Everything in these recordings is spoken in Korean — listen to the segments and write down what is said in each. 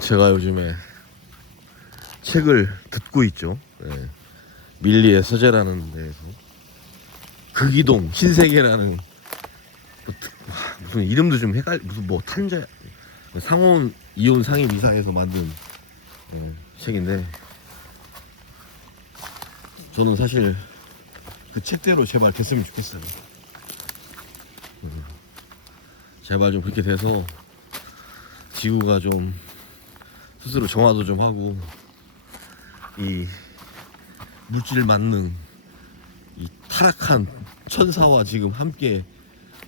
제가 요즘에 책을 듣고 있죠. 네. 밀리의 서재라는 데에서 극이동 신세계라는 무슨 이름도 좀 무슨 뭐 탄자 상온 이온 상임 이사에서 만든 책인데, 저는 사실 그 책대로 제발 됐으면 좋겠어요. 제발 좀 그렇게 돼서 지구가 좀 스스로 정화도 좀 하고, 이 물질 만능 이 타락한 천사와 지금 함께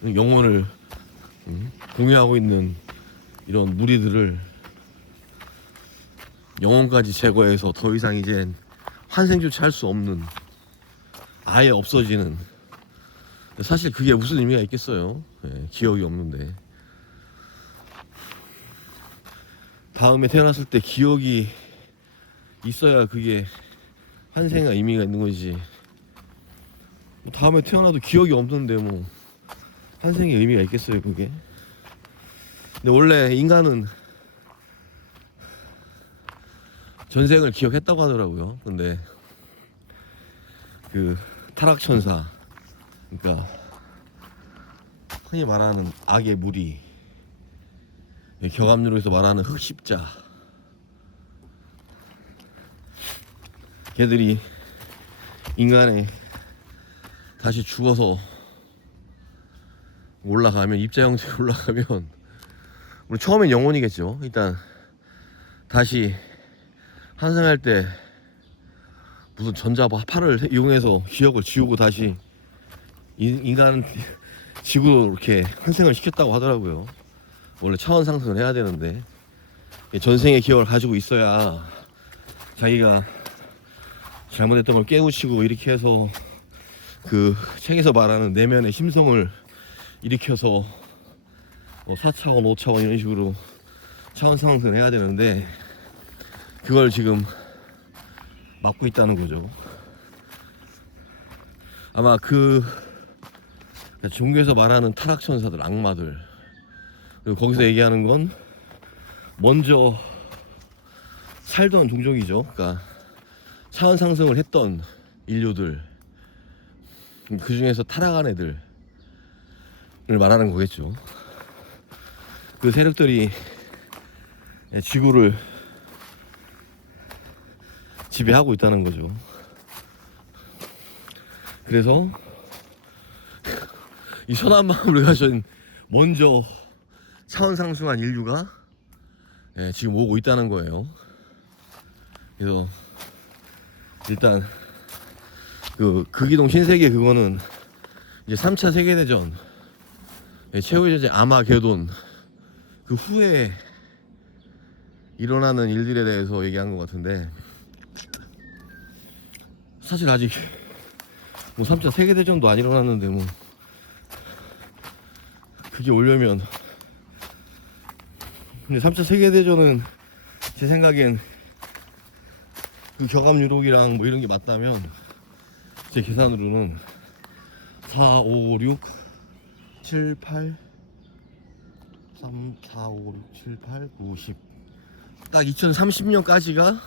영혼을 공유하고 있는 이런 무리들을 영혼까지 제거해서 더 이상 이제 환생조차 할 수 없는, 아예 없어지는. 사실 그게 무슨 의미가 있겠어요. 기억이 없는데 다음에 태어났을 때 기억이 있어야 그게 환생의 의미가 있는 거지. 다음에 태어나도 기억이 없는데 뭐 환생의 의미가 있겠어요 그게. 근데 원래 인간은 전생을 기억했다고 하더라고요. 근데 그 타락천사, 그러니까 흔히 말하는 악의 무리, 격압류로에서 말하는 흑십자, 걔들이 인간에 다시 죽어서 올라가면, 입자 형태로 올라가면, 우리 처음엔 영혼이겠죠. 일단 다시 환생할 때 무슨 전자파를 이용해서 기억을 지우고 다시 인간 지구로 이렇게 환생을 시켰다고 하더라고요. 원래 차원 상승을 해야 되는데 전생의 기억을 가지고 있어야 자기가 잘못했던 걸 깨우치고 이렇게 해서 그 책에서 말하는 내면의 심성을 일으켜서 4차원, 5차원 이런 식으로 차원 상승을 해야 되는데, 그걸 지금 막고 있다는 거죠. 아마 그 종교에서 말하는 타락천사들, 악마들, 그리고 거기서 얘기하는 건 먼저 살던 종족이죠. 그러니까 차원 상승을 했던 인류들, 그 중에서 타락한 애들을 말하는 거겠죠. 그 세력들이 지구를 지배하고 있다는 거죠. 그래서 이 선한 마음을 가진 먼저 차원 상승한 인류가 지금 오고 있다는 거예요. 그래서 일단 그 극이동 신세계, 그거는 이제 3차 세계대전 최후의 전쟁 아마게돈 그 후에 일어나는 일들에 대해서 얘기한 것 같은데, 사실 아직 뭐 3차 세계대전도 안 일어났는데 뭐 그게 오려면. 근데 3차 세계대전은 제 생각엔 그 격압 유록이랑 뭐 이런 게 맞다면, 제 계산으로는 4, 5, 6, 7, 8 3, 4, 5, 6, 7, 8, 9, 10 딱 2030년까지가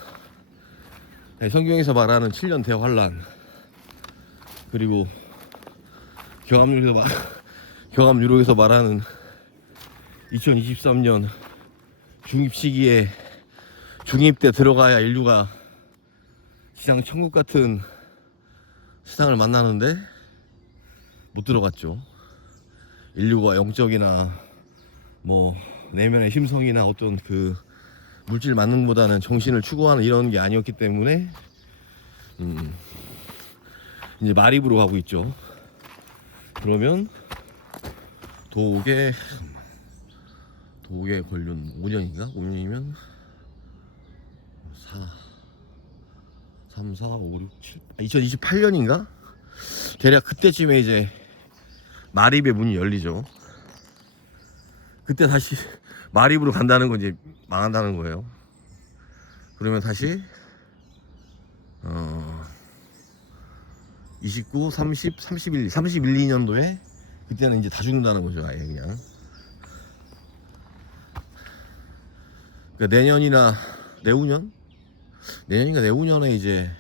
성경에서 말하는 7년 대환란, 그리고 격압유록에서 말하는 2023년 중입 시기에 중입 때 들어가야 인류가 지상 천국 같은 세상을 만나는데 못 들어갔죠. 인류가 영적이나 뭐 내면의 심성이나 어떤 그 물질 만능보다는 정신을 추구하는 이런 게 아니었기 때문에 이제 마립으로 가고 있죠. 그러면 독에 걸륜 5년인가? 5년이면 3, 4, 5, 6, 7 2028년인가? 대략 그때쯤에 이제 마립의 문이 열리죠. 그때 다시 마립으로 간다는 건 이제 망한다는 거예요. 그러면 다시 29, 30, 31, 2년도에 그때는 이제 다 죽는다는 거죠. 아예 그냥 그러니까 내년인가 내후년에 이제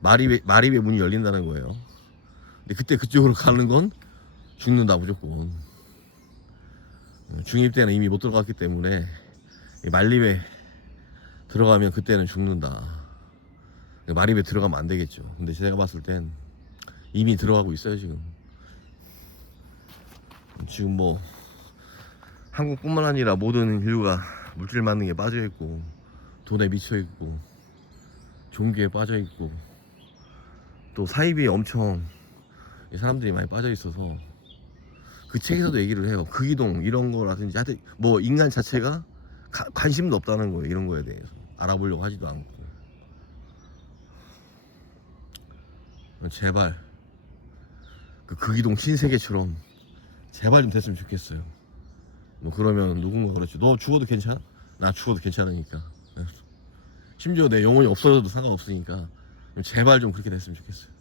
마립의 문이 열린다는 거예요. 근데 그때 그쪽으로 가는 건 죽는다 무조건. 중입 때는 이미 못 들어갔기 때문에 말립에 들어가면 그때는 죽는다. 마립에 들어가면 안 되겠죠. 근데 제가 봤을 땐 이미 들어가고 있어요 지금. 지금 뭐 한국뿐만 아니라 모든 인류가 물질 만능에 빠져 있고 돈에 미쳐 있고 종교에 빠져 있고 또 사이비에 엄청 사람들이 많이 빠져 있어서 그 책에서도 얘기를 해요. 극이동 이런 거라든지 하여튼 뭐 인간 자체가 관심도 없다는 거예요. 이런 거에 대해서 알아보려고 하지도 않고. 제발 그 극이동 신세계처럼 제발 좀 됐으면 좋겠어요. 뭐 그러면 누군가 그랬죠. 너 죽어도 괜찮아? 나 죽어도 괜찮으니까. 심지어 내 영혼이 없어져도 상관없으니까 제발 좀 그렇게 됐으면 좋겠어요.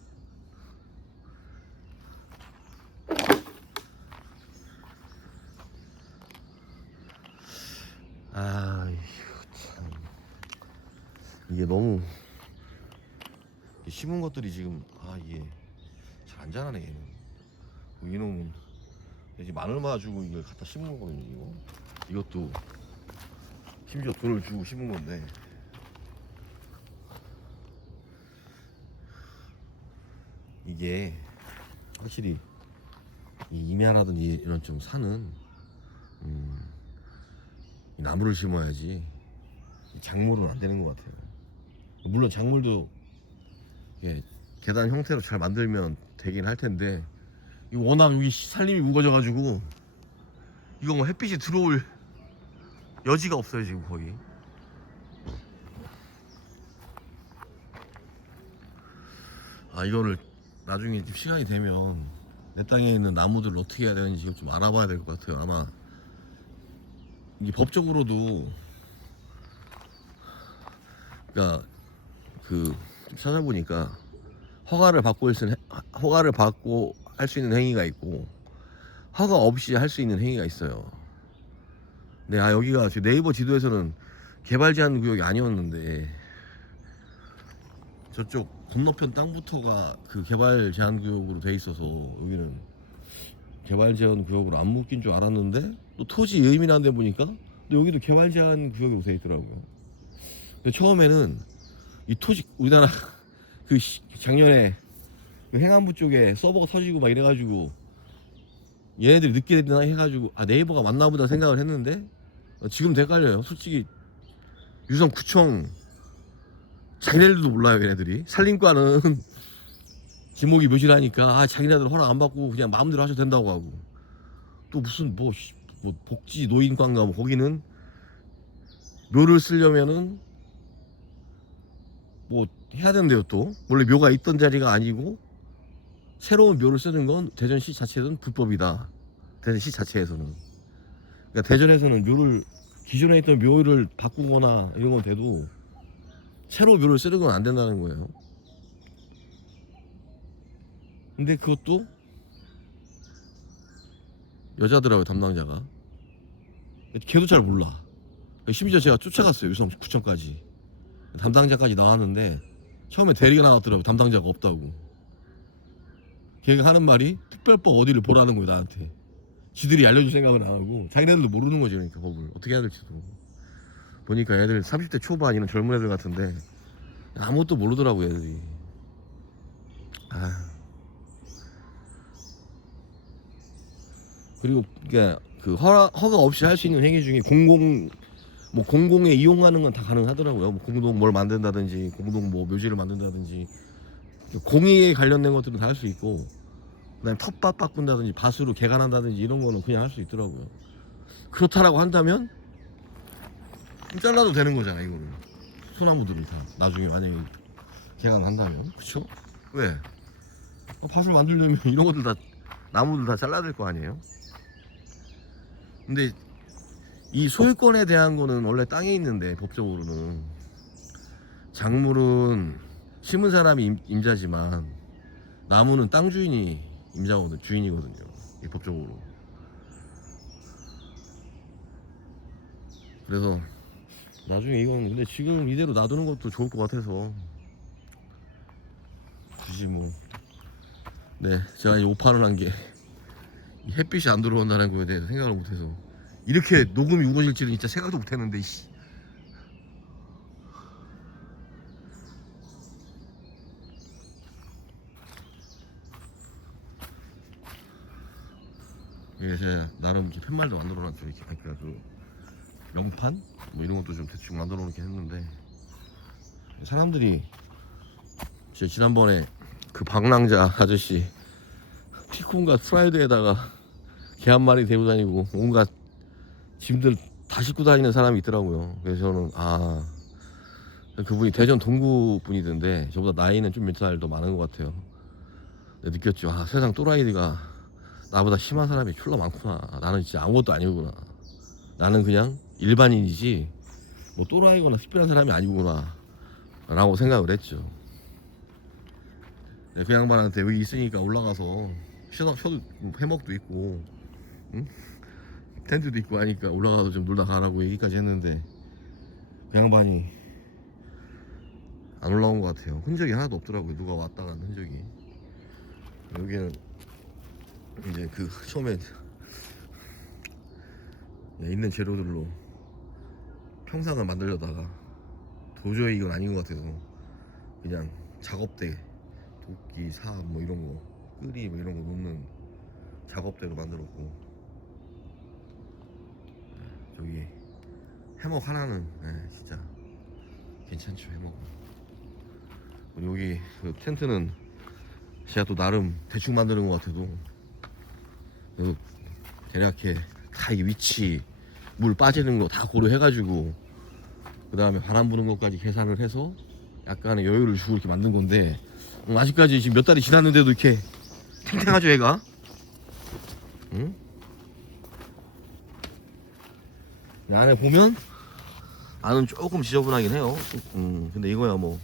아, 참. 이게 너무 심은 것들이 지금 이게 잘 안 자라네 얘는. 뭐 이놈은 이제 마늘 마주고 이걸 갖다 심은 거거든요. 이것도 심지어 돈을 주고 심은 건데 이게 확실히 이 임야라든지 이런 좀 산은 이 나무를 심어야지 작물은 안 되는 것 같아요. 물론 작물도 계단 형태로 잘 만들면 되긴 할 텐데 이거 워낙 여기 산림이 우거져가지고 이거 뭐 햇빛이 들어올 여지가 없어요 지금 거의. 이거를 나중에 시간이 되면 내 땅에 있는 나무들을 어떻게 해야 되는지 좀 알아봐야 될 것 같아요. 아마 이게 법적으로도 그러니까 좀 찾아보니까 허가를 받고 할 수 있는 행위가 있고 허가 없이 할 수 있는 행위가 있어요. 근데 여기가 네이버 지도에서는 개발 제한 구역이 아니었는데 저쪽 건너편 땅부터가 그 개발 제한 구역으로 돼 있어서 여기는 개발 제한 구역으로 안 묶인 줄 알았는데 또 토지 예민한 데 보니까 또 여기도 개발 제한 구역으로 돼 있더라고요. 근데 처음에는 이 토지 우리나라 작년에 그 행안부 쪽에 서버가 터지고 막 이래가지고 얘네들이 늦게 됐나 해가지고 네이버가 맞나 보다 생각을 했는데 지금 헷갈려요. 솔직히 유성구청 자기네들도 몰라요. 얘네들이 산림과는 지목이 묘실하니까 자기네들 허락 안 받고 그냥 마음대로 하셔도 된다고 하고 또 무슨 뭐 복지 노인과인가 뭐 거기는 묘를 쓰려면은 뭐 해야 된대요. 또 원래 묘가 있던 자리가 아니고 새로운 묘를 쓰는 건 대전시 자체는 불법이다. 대전시 자체에서는. 그러니까 대전에서는 기존에 있던 묘를 바꾸거나 이런 건 돼도 새로 묘를 쓰는 건 안 된다는 거예요. 근데 그것도 여자더라고요, 담당자가. 걔도 잘 몰라. 심지어 제가 쫓아갔어요, 유성구청까지. 담당자까지 나왔는데 처음에 대리가 나왔더라고요. 담당자가 없다고. 걔가 하는 말이 특별법 어디를 보라는 거예요, 나한테. 지들이 알려줄 생각은 안 하고 자기네들도 모르는 거지. 그러니까 법을 어떻게 해야 될지도. 보니까 애들 30대 초반 이런 젊은 애들 같은데 아무것도 모르더라고 애들이. 그리고 그 허가 없이 할 수 있는 행위 중에 공공에 이용하는 건 다 가능하더라고요. 뭐 공동 뭘 만든다든지 공동 뭐 묘지를 만든다든지 공익에 관련된 것들은 다 할 수 있고 그다음에 텃밭 바꾼다든지 밭으로 개간한다든지 이런 거는 그냥 할 수 있더라고요. 그렇다라고 한다면 잘라도 되는 거잖아. 이거는 소나무들을 다 나중에 만약에 개간한다면. 그쵸? 왜? 밭을 만들려면 이런 것들 다 나무들 다 잘라야 될 거 아니에요? 근데 이 소유권에 대한 거는 원래 땅에 있는데 법적으로는 작물은 심은 사람이 임자지만 나무는 땅 주인이 주인이거든요. 이 법적으로. 그래서 나중에 이건 근데 지금 이대로 놔두는 것도 좋을 것 같아서 굳이 뭐. 네, 제가 이 오판을 한 게 햇빛이 안 들어온다는 거에 대해서 생각을 못해서 이렇게 녹음이 우거질지는 진짜 생각도 못했는데 씨. 이게 제가 나름 이렇게 팻말도 만들어놨죠. 이렇게 그러니까 그 명판 뭐 이런 것도 좀 대충 만들어놓긴 했는데 사람들이 제 지난번에 그 방랑자 아저씨 티콘과 프라이드에다가 개 한 마리 데리고 다니고 온갖 짐들 다 싣고 다니는 사람이 있더라고요. 그래서 저는 그분이 대전 동구 분이던데 저보다 나이는 좀 몇 살 더 많은 것 같아요. 느꼈죠. 세상 또라이가 나보다 심한 사람이 졸라 많구나. 나는 진짜 아무것도 아니구나. 나는 그냥 일반인이지 뭐 또라이거나 특별한 사람이 아니구나 라고 생각을 했죠. 그 양반한테 여기 있으니까 올라가서 쉬어도 해먹도 있고 응? 텐트도 있고 하니까 올라가서 좀 놀다 가라고 얘기까지 했는데 그 양반이 안 올라온 것 같아요. 흔적이 하나도 없더라고요. 누가 왔다 간 흔적이. 여기는 이제 그 처음에 있는 재료들로 평상을 만들려다가 도저히 이건 아닌 것 같아서 그냥 작업대 도끼, 삽 뭐 이런 거 끄리 뭐 이런 거 놓는 작업대로 만들었고 저기 해먹 하나는 진짜 괜찮죠. 해먹. 여기 그 텐트는 제가 또 나름 대충 만드는 것 같아도 대략해 다 이게 위치 물 빠지는 거 다 고려해가지고 그 다음에 바람 부는 것까지 계산을 해서 약간의 여유를 주고 이렇게 만든 건데 아직까지 지금 몇 달이 지났는데도 이렇게 탱탱하죠 얘가. 응? 안에 보면 안은 조금 지저분하긴 해요. 근데 이거야 뭐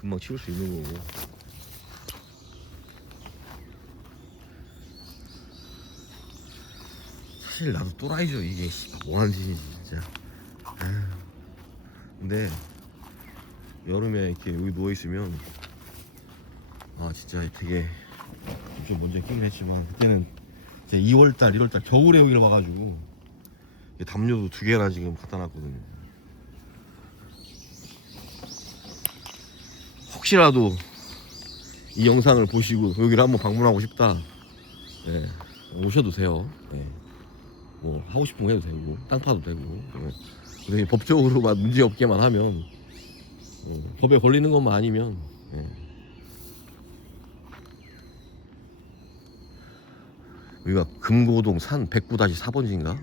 금방 치울 수 있는 거고. 사실 나도 또라이죠 이게. 뭐하는 짓이지 진짜. 근데 여름에 이렇게 여기 누워있으면 진짜 되게 좀 먼저 끼긴 했지만 그때는 이제 2월달 1월달 겨울에 여기를 와가지고 담요도 2개나 지금 갖다 놨거든요. 혹시라도 이 영상을 보시고 여기를 한번 방문하고 싶다, 오셔도 돼요. 뭐 하고 싶은 거 해도 되고 땅 파도 되고. 근데 법적으로만 문제 없게만 하면 법에 걸리는 것만 아니면. 여기가 금고동 산 109-4번지인가?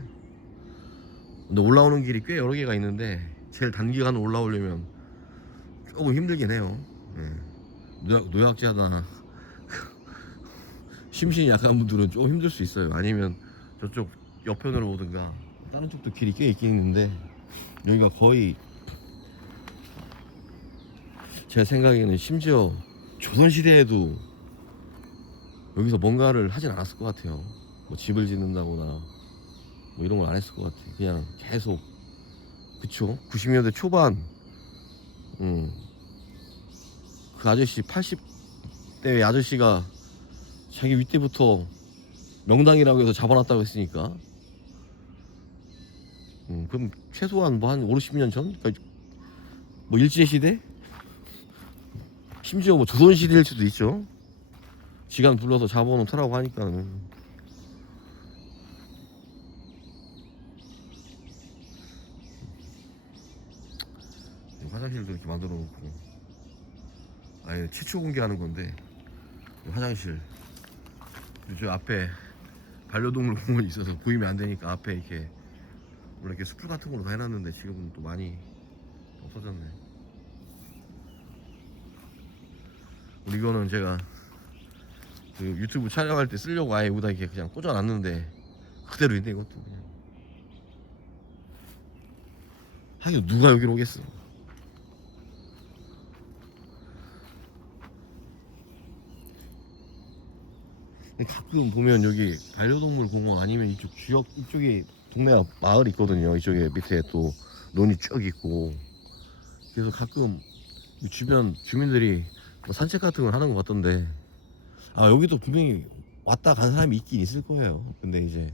근데 올라오는 길이 꽤 여러 개가 있는데 제일 단기간 올라오려면 조금 힘들긴 해요. 노약자나 심신이 약한 분들은 좀 힘들 수 있어요. 아니면 저쪽 옆편으로 오든가. 다른 쪽도 길이 꽤 있긴 있는데 여기가 거의 제 생각에는 심지어 조선시대에도 여기서 뭔가를 하진 않았을 것 같아요. 뭐 집을 짓는다거나 뭐 이런 걸 안 했을 것 같아요. 그냥 계속. 그쵸? 90년대 초반 그 아저씨 80대 아저씨가 자기 윗대부터 명당이라고 해서 잡아놨다고 했으니까 그럼 최소한 뭐 한 50년 전? 그러니까 뭐 일제시대? 심지어 뭐 조선시대일 수도 있죠. 시간 불러서 잡아놓더라고 하니까는. 화장실도 이렇게 만들어 놓고 아예 최초 공개하는 건데 화장실 저 앞에 반려동물 공원이 있어서 보이면 안 되니까 앞에 이렇게 원래 이렇게 숯불 같은 걸로 다 해놨는데 지금은 또 많이 없어졌네. 이거는 제가 그 유튜브 촬영할 때 쓰려고 아예 여기다 이렇게 그냥 꽂아놨는데 그대로 있네 이것도. 그냥 하긴 누가 여기로 오겠어. 가끔 보면 여기 반려동물 공원 아니면 이쪽 지역 이쪽에 동네 마을 있거든요. 이쪽에 밑에 또 논이 쭉 있고, 그래서 가끔 이 주변 주민들이 뭐 산책 같은 걸 하는 것 같던데, 아 여기도 분명히 왔다 간 사람이 있긴 있을 거예요. 근데 이제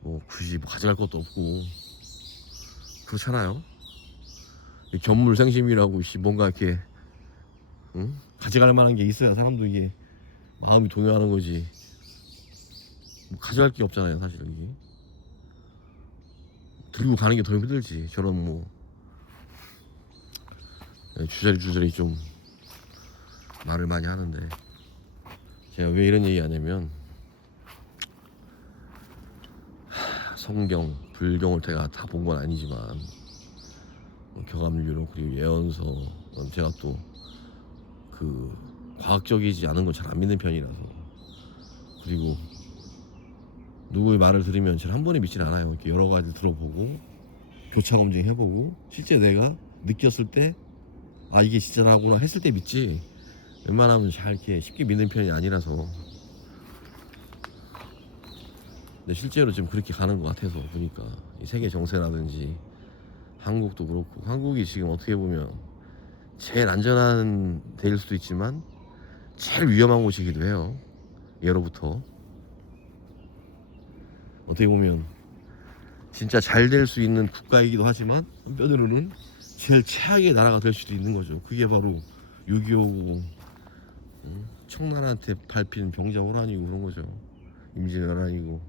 뭐 굳이 뭐 가져갈 것도 없고 그렇잖아요. 이 견물생심이라고 뭔가 이렇게 응? 가져갈 만한 게 있어야 사람도 이게 마음이 동요하는 거지. 뭐 가져갈 게 없잖아요, 사실 이게. 들고 가는 게 더 힘들지. 저런 뭐 주저리 좀 말을 많이 하는데, 제가 왜 이런 얘기 하냐면, 성경, 불경을 제가 다 본 건 아니지만 교감유로 그리고 예언서, 제가 또 그 과학적이지 않은 건 잘 안 믿는 편이라서, 그리고 누구의 말을 들으면 잘 한 번에 믿질 않아요. 이렇게 여러 가지 들어보고 교차 검증해보고 실제 내가 느꼈을 때 아 이게 진짜라구나 했을 때 믿지, 웬만하면 잘 이렇게 쉽게 믿는 편이 아니라서. 근데 실제로 지금 그렇게 가는 것 같아서 보니까 이 세계 정세라든지 한국도 그렇고, 한국이 지금 어떻게 보면 제일 안전한 데일 수도 있지만 제일 위험한 곳이기도 해요. 예로부터 어떻게 보면 진짜 잘 될 수 있는 국가이기도 하지만 한편으로는 제일 최악의 나라가 될 수도 있는 거죠. 그게 바로 6.25고 청나라한테 밟힌 병자호란이고 그런 거죠. 임진왜란이고.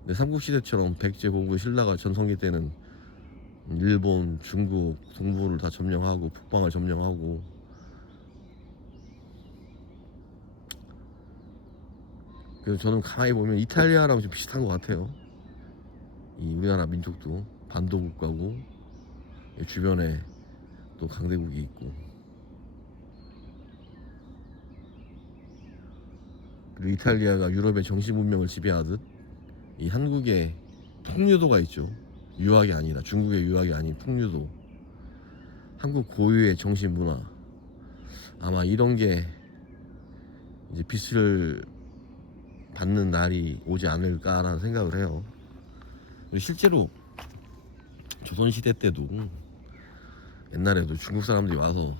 근데 삼국시대처럼 백제 고구려 신라가 전성기 때는 일본, 중국, 동부를 다 점령하고 북방을 점령하고, 그래서 저는 가만히 보면 이탈리아랑 좀 비슷한 것 같아요. 이 우리나라 민족도 반도 국가고 주변에 또 강대국이 있고, 그리고 이탈리아가 유럽의 정신 문명을 지배하듯 이 한국에 풍류도가 있죠. 유학이 아니라, 중국의 유학이 아닌 풍류도, 한국 고유의 정신 문화, 아마 이런 게 이제 빛을 받는 날이 오지 않을까라는 생각을 해요. 그리고 실제로 조선시대 때도 옛날에도 중국 사람들이 와서